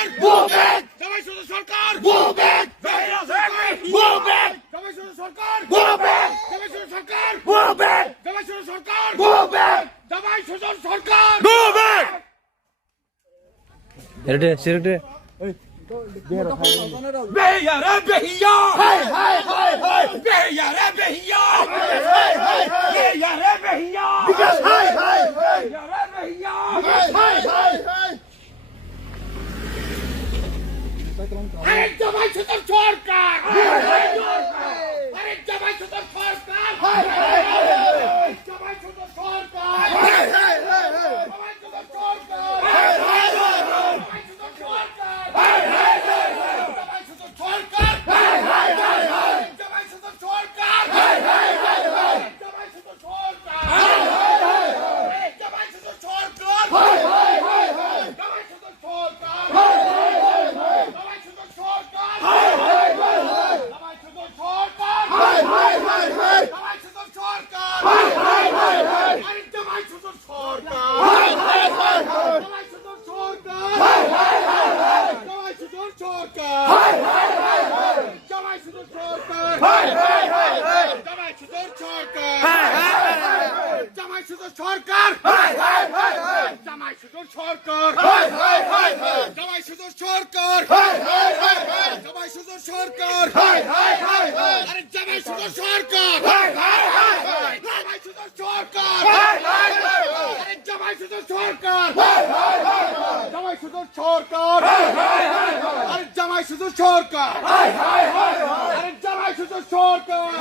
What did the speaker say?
সরকার জামাই ষষ্ঠ সরকার জামাই ষষ্ঠ সরকার জামাই ষষ্ঠ সরকার জামাই ষষ্ঠ সরকার জামাই ষষ্ঠ সরকার সিরেটে বেহিয়া রে বেহিয়া বেহিয়া রে বেহিয়া বেহিয়া রে বেহিয়া বেহিয়া রে বেহিয়া আরে জামাই ষষ্ঠ সরকার আরে জামাই ষষ্ঠ সরকার জামাই ষষ্ঠ সরকার জামাই ষষ্ঠ সরকার জামাই ষষ্ঠ সরকার জামাই ষষ্ঠ সরকার জামাই ষষ্ঠ সরকার জামাই ষষ্ঠ সরকার আরে জামাই ষষ্ঠ সরকার জামাই ষষ্ঠ সরকার আরে জামাই ষষ্ঠ সরকার জামাই ষষ্ঠ সরকার আরে জামাই ষষ্ঠ সরকার আরে জামাই ষষ্ঠ সরকার